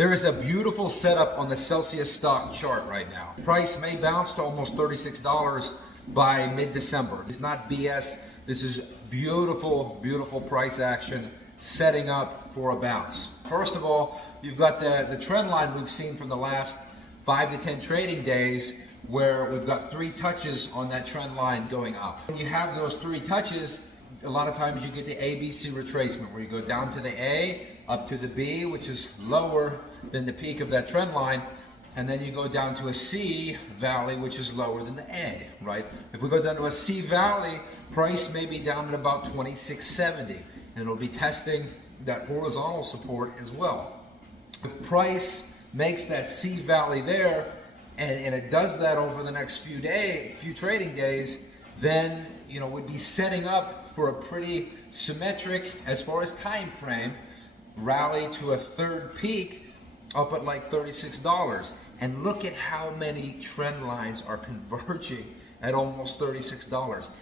There is a beautiful setup on the Celsius stock chart right now. Price may bounce to almost $36 by mid-December. It's not BS. This is beautiful, beautiful price action setting up for a bounce. First of all, you've got the trend line we've seen from the last 5 to 10 trading days, where we've got 3 touches on that trend line going up. When you have those 3 touches, a lot of times you get the ABC retracement, where you go down to the A, up to the B, which is lower than the peak of that trend line, and then you go down to a C valley, which is lower than the A, right? If we go down to a C valley, price may be down at about 26.70, and it'll be testing that horizontal support as well. If price makes that C valley there, and it does that over the next few trading days, then we'd be setting up for a pretty symmetric, as far as time frame, rally to a third peak up at like $36. And look at how many trend lines are converging at almost $36.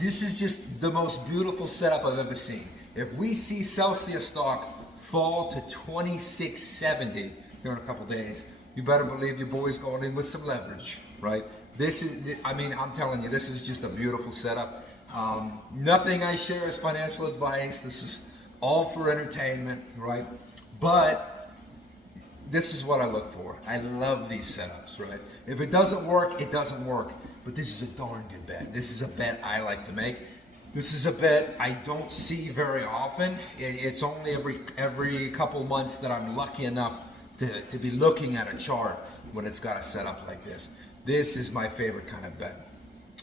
This is just the most beautiful setup I've ever seen. If we see Celsius stock fall to 26.70 here in a couple days, you better believe your boy's going in with some leverage, right? This is, I'm telling you, this is just a beautiful setup. Nothing I share is financial advice. This is all for entertainment, right? But this is what I look for. I love these setups, right? If it doesn't work, it doesn't work. But this is a darn good bet. This is a bet I like to make. This is a bet I don't see very often. It's only every couple months that I'm lucky enough to be looking at a chart when it's got a setup like this. This is my favorite kind of bet.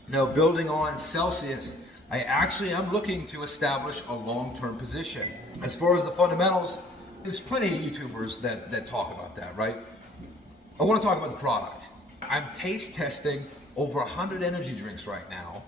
Now, building on Celsius, I'm looking to establish a long-term position. As far as the fundamentals, there's plenty of YouTubers that talk about that, right? I want to talk about the product. I'm taste testing over 100 energy drinks right now,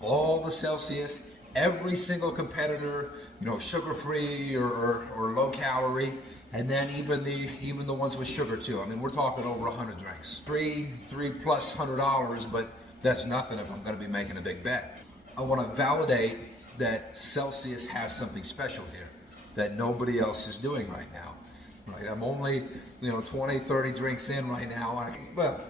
all the Celsius, every single competitor, sugar-free or low calorie, and then even the ones with sugar too. We're talking over 100 drinks. Three plus $100, but that's nothing if I'm going to be making a big bet. I want to validate that Celsius has something special here that nobody else is doing right now. Right? I'm only 20, 30 drinks in right now. I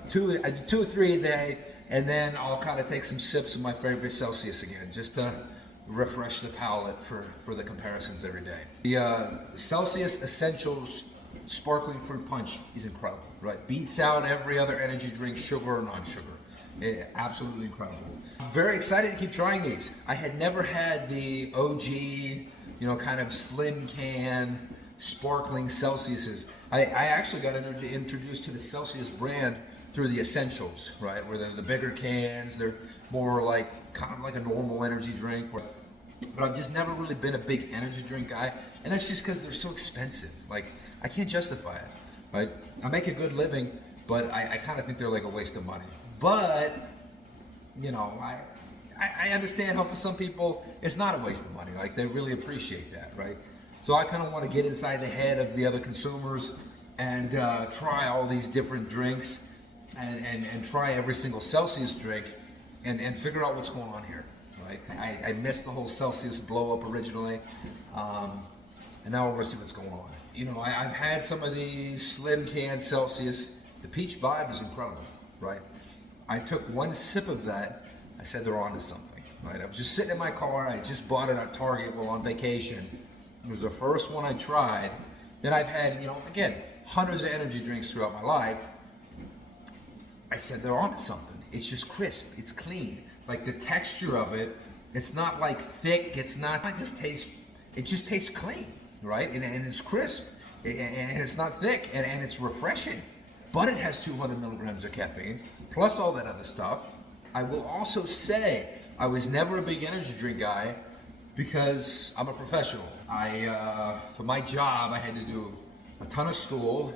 do 2 or 3 a day, and then I'll kind of take some sips of my favorite Celsius again, just to refresh the palate for the comparisons every day. The Celsius Essentials Sparkling Fruit Punch is incredible, right? Beats out every other energy drink, sugar or non-sugar. Absolutely incredible. I'm very excited to keep trying these. I had never had the OG, kind of slim can, sparkling Celsiuses. I actually got introduced to the Celsius brand through the Essentials, right? Where they're the bigger cans, they're more kind of like a normal energy drink. But I've just never really been a big energy drink guy, and that's just because they're so expensive. I can't justify it, right? I make a good living, but I kind of think they're like a waste of money. But, I understand how for some people it's not a waste of money. They really appreciate that, right? So I kind of want to get inside the head of the other consumers and try all these different drinks and try every single Celsius drink and figure out what's going on here, right? I missed the whole Celsius blow up originally, and now we're going to see what's going on. I've had some of these slim can Celsius. The peach vibe is incredible, right? I took 1 sip of that. I said they're onto something, right? I was just sitting in my car. I just bought it at Target while on vacation. It was the first one I tried. Then I've had, again, hundreds of energy drinks throughout my life. I said they're onto something. It's just crisp. It's clean. The texture of it, it's not thick. It's not. It just tastes clean, right? And it's crisp. And it's not thick. And it's refreshing. But it has 200 milligrams of caffeine, plus all that other stuff. I will also say I was never a big energy drink guy because I'm a professional. For my job, I had to do a ton of school.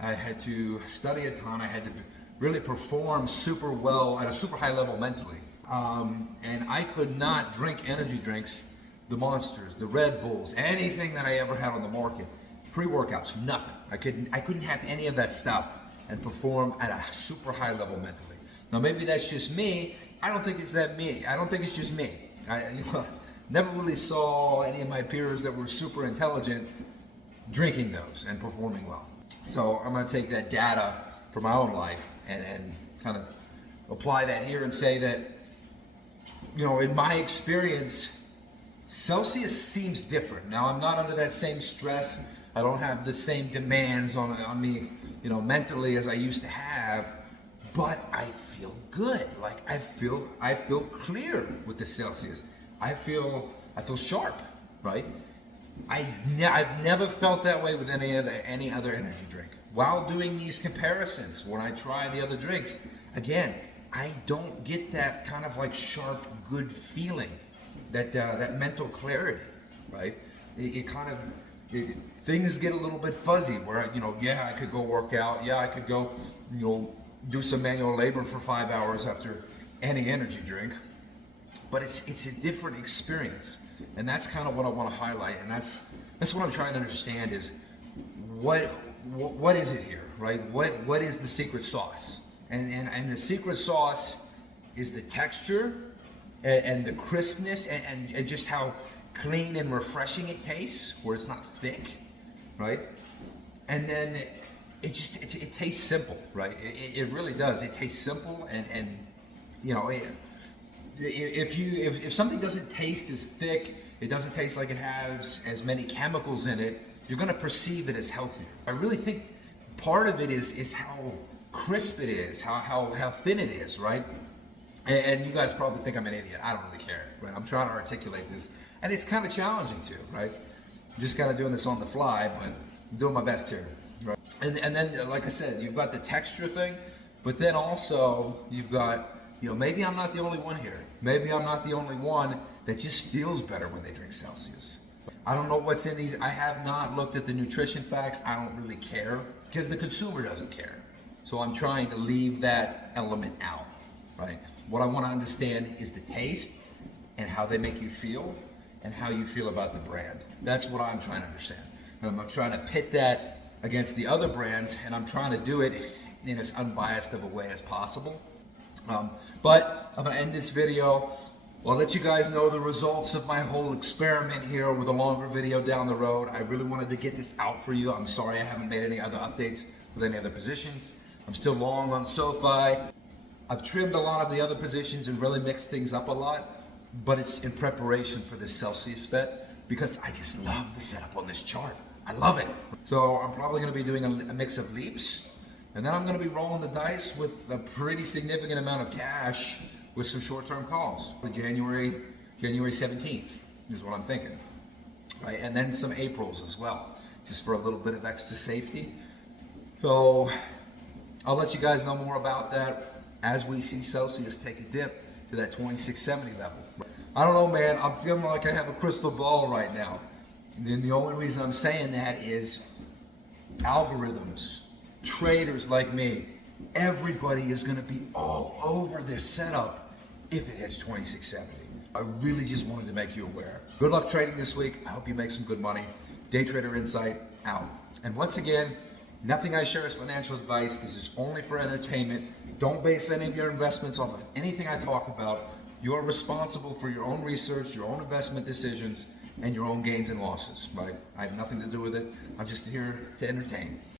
I had to study a ton. I had to really perform super well at a super high level mentally. And I could not drink energy drinks, the Monsters, the Red Bulls, anything that I ever had on the market. Pre-workouts, nothing. I couldn't have any of that stuff and perform at a super high level mentally. Now maybe that's just me. I don't think it's just me. I never really saw any of my peers that were super intelligent drinking those and performing well. So I'm going to take that data from my own life and kind of apply that here and say that, in my experience, Celsius seems different. Now, I'm not under that same stress. I don't have the same demands on me, mentally as I used to have, but I feel good. Like I feel clear with the Celsius. I feel sharp, right? I've never felt that way with any other energy drink. While doing these comparisons, when I try the other drinks, again, I don't get that kind of like sharp, good feeling, that mental clarity, right? Things get a little bit fuzzy where, I could go work out. Yeah, I could go, do some manual labor for 5 hours after any energy drink. But it's a different experience. And that's kind of what I want to highlight. And that's what I'm trying to understand is what is it here, right? What is the secret sauce? And the secret sauce is the texture and the crispness and just how clean and refreshing it tastes, where it's not thick, right? And then it tastes simple, right? It really does. It tastes simple, and if something doesn't taste as thick, it doesn't taste like it has as many chemicals in it, you're going to perceive it as healthier. I really think part of it is how crisp it is, how thin it is, right? And you guys probably think I'm an idiot. I don't really care, right? I'm trying to articulate this, and it's kind of challenging too, right? I'm just kind of doing this on the fly, but I'm doing my best here, right? And then, like I said, you've got the texture thing, but then also you've got, maybe I'm not the only one here. Maybe I'm not the only one that just feels better when they drink Celsius. I don't know what's in these. I have not looked at the nutrition facts. I don't really care because the consumer doesn't care. So I'm trying to leave that element out, right? What I want to understand is the taste and how they make you feel and how you feel about the brand. That's what I'm trying to understand. And I'm trying to pit that against the other brands, and I'm trying to do it in as unbiased of a way as possible. But I'm going to end this video. I'll let you guys know the results of my whole experiment here with a longer video down the road. I really wanted to get this out for you. I'm sorry I haven't made any other updates with any other positions. I'm still long on Sofi. I've trimmed a lot of the other positions and really mixed things up a lot, but it's in preparation for this Celsius bet because I just love the setup on this chart. I love it. So I'm probably going to be doing a mix of leaps, and then I'm going to be rolling the dice with a pretty significant amount of cash with some short-term calls. January 17th is what I'm thinking, right? And then some Aprils as well, just for a little bit of extra safety. So I'll let you guys know more about that as we see Celsius take a dip to that 2670 level. I don't know, man. I'm feeling like I have a crystal ball right now. And then the only reason I'm saying that is algorithms, traders like me, everybody is going to be all over this setup if it hits 2670. I really just wanted to make you aware. Good luck trading this week. I hope you make some good money. Day Trader Insight out. And once again, nothing I share is financial advice. This is only for entertainment. Don't base any of your investments off of anything I talk about. You're responsible for your own research, your own investment decisions, and your own gains and losses, right? I have nothing to do with it. I'm just here to entertain.